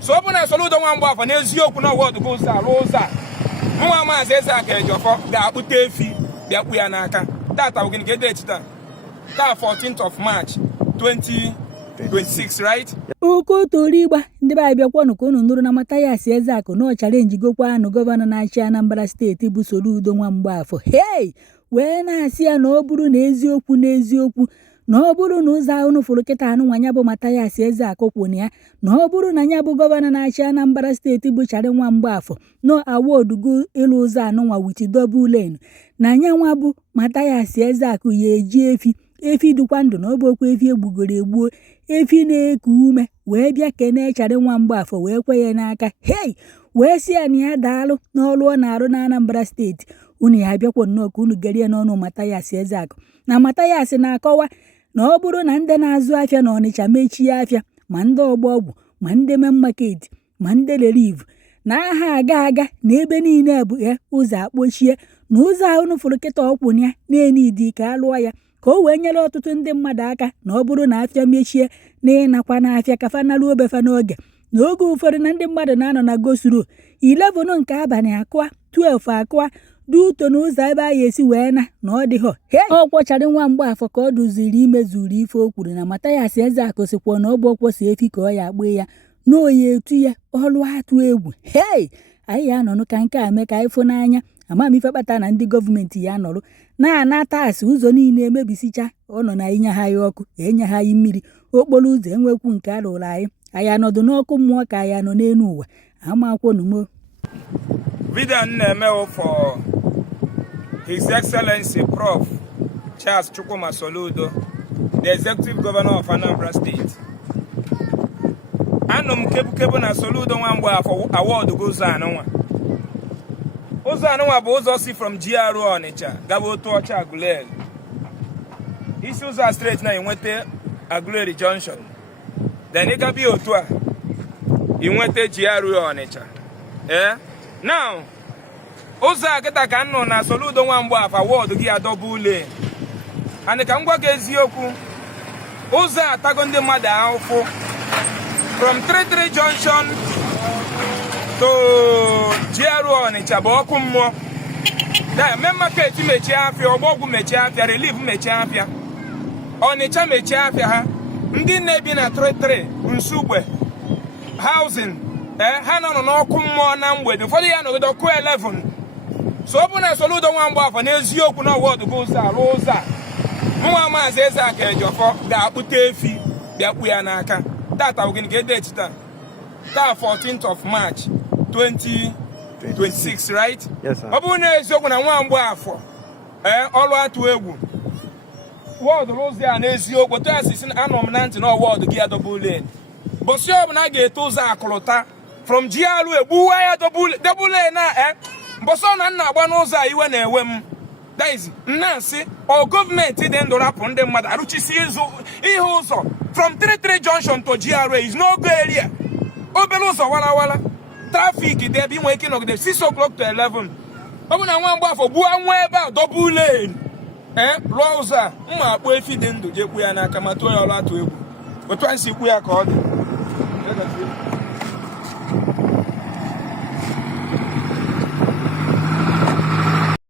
so ọ bụ na Soludo nwa Mgbafọ n'eziokwu na wọd go ụzọ alụ ụzọ mụnwa Maazị Ezeaku Ejiofor ga-akpụta efi bịakpu ya n'aka tata bụ gịnị ka ede taa 14th of March 2026 right. Okotorigba ndị be bịakwanụ ka unu nụrụ na Mathias Ezeaku na ọ chalenjigokwa anụ gọvanọ na-achị Anambra steeti bụ Soludo nwa Mgbafọ hey wee na-asị ya na ọ bụrụ na eziokwu na ọ bụrụ na ụzọ ahụ fụrụ kịta anụ nwanya bụ Mathias Ezeaku kwụ ya na ọ bụrụ na ya bụ gọvanọ na-achị Anambra steeti bụ Chari nwa Mgbafọ no award go ịlụ ụzọ anụ nwa with double lane na nya nwa bụ Mathias Ezeaku ya eji efi dịkwa ndụ na ọ bụ okwu efi egbugoro egbuo efi na-eku ume wee bịa kene Chari nwa Mgbafọ wee kwe ya n'aka hey wee sị ya na ya daalụ n'ọrụ ọ na-arụ na Anambra steeti unu ya bịakwa nnọọ ka unu gerie n'ọnụ Mathias Ezeaku na Mathias na-akọwa na ọ bụrụ na ndị na-azụ afịa na Ọnịcha mechie afịa ma ndị ọgbọgwụ ma ndị main market ma ndị relief na aha aga na ebe niile bụ ụzọ akpochie na ụzọ ahụ fụrụ kịta ọkwụ ya na-enidi ka alụọ ya ka o wee nyere ọtụtụ ndị mmadụ aka na ọ bụrụ na afịa mechie na ịnakwa n'afịa ka fa naruo obefa n'oge na oge ụfọdụ na ndị mmadụ na-anọ na gosuru 11 nke abalị akụa 12 akụa duto n'ụzọ ebe anyị esi wee na ọ dịghọ ọ kwọchara nwa Mgbafọ ka ọ duziri imezuru ife o kwuru na Mathias Ezeaku sikwa na ọ bụ ọkwọsi efi ka ọ ya agba ya n'oyi etu ya ọlụ atụ egwu anyị ya nọnụ ka nke a mee ka anyị fụ n'anya amamife kpata na ndị gọọmenti ya nọrụ na-anata asị ụzọ niile emebisicha ọ nọ na inye ha ya ọkụ enye ha ya mmiri okporo ụzọ enwekwu nke arụrụ anyị anọdụ n'ọkụ mmụọ ka anyị anọ n'elu ụwa amakwọnumo video na-eme for His Excellency Prof. Charles Chukwuma Soludo, the Executive Governor of Anambra State. Anum kebu na Soludo nwa Mgbafọ award goes anụnwa. Ụzọ anụnwa bụ ụzọ si from GRO Ọnịcha gaba otu ọcha Aguleri. Isi ụzọ straight na inwete Aguleri Junction. Then ị gabi otu a inwete GRO Ọnịcha. Now ụzọ a kịta ka nnụ na Soludo nwa Mgbafọ award gị adọba ule and ka m gwa gị eziokwu ụzọ a atago ndị mmadụ ahụfụ from 33 Junction to GRO Ọnịcha bụ ọkụ mmụọ main market mechie afịa ọgbọgwụ mechie afịa relief mechie afịa Ọnịcha mechie afịa ha ndị na-ebi na 33 Nsugbe housing ha nọ n'ọkụ mmụọ na mgbede ụfọdụ ya nọgide ọkụ 11 so ọ bụ na Soludo nwa Mgbafọ n'eziokwu na wọd go ụzọ alụ ụzọ mụnwa Maazị Ezeaku Ejiofor ga-akpụta efi bịakpu ya n'aka tata bụ gịnị ka ede taa 14th of March 2026 right. Ọ bụ na eziokwu na nwa Mgbafọ ọlụ atụ egwu wọd ụzọ ya n'eziokwu otu a si anọ m na ntị na wọd gị adọba ule bọsị ọ bụ na a ga-eto ụzọ akụlụta from GRO egbuwa ya double na mbọsọ na nna agba n'ụzọ a iwe na-ewe m daizi nnasị ọ gọọmenti dị ndụ rapụ ndị mmadụ arụchisi ihe ụzọ from 33 Junction to GRO is no go area obere ụzọ walawala trafik dị ebe inwe ike nọgide 6 o'clock to 11 ọ bụ na nwa Mgbafọ gbuo nwa ebe a double lane rụọ ụzọ a mma akpụ efi dị ndụ jekwu ya n'aka ma tụọ ya ọrụ atụ egwu otu a si kwu ya ka ọ dị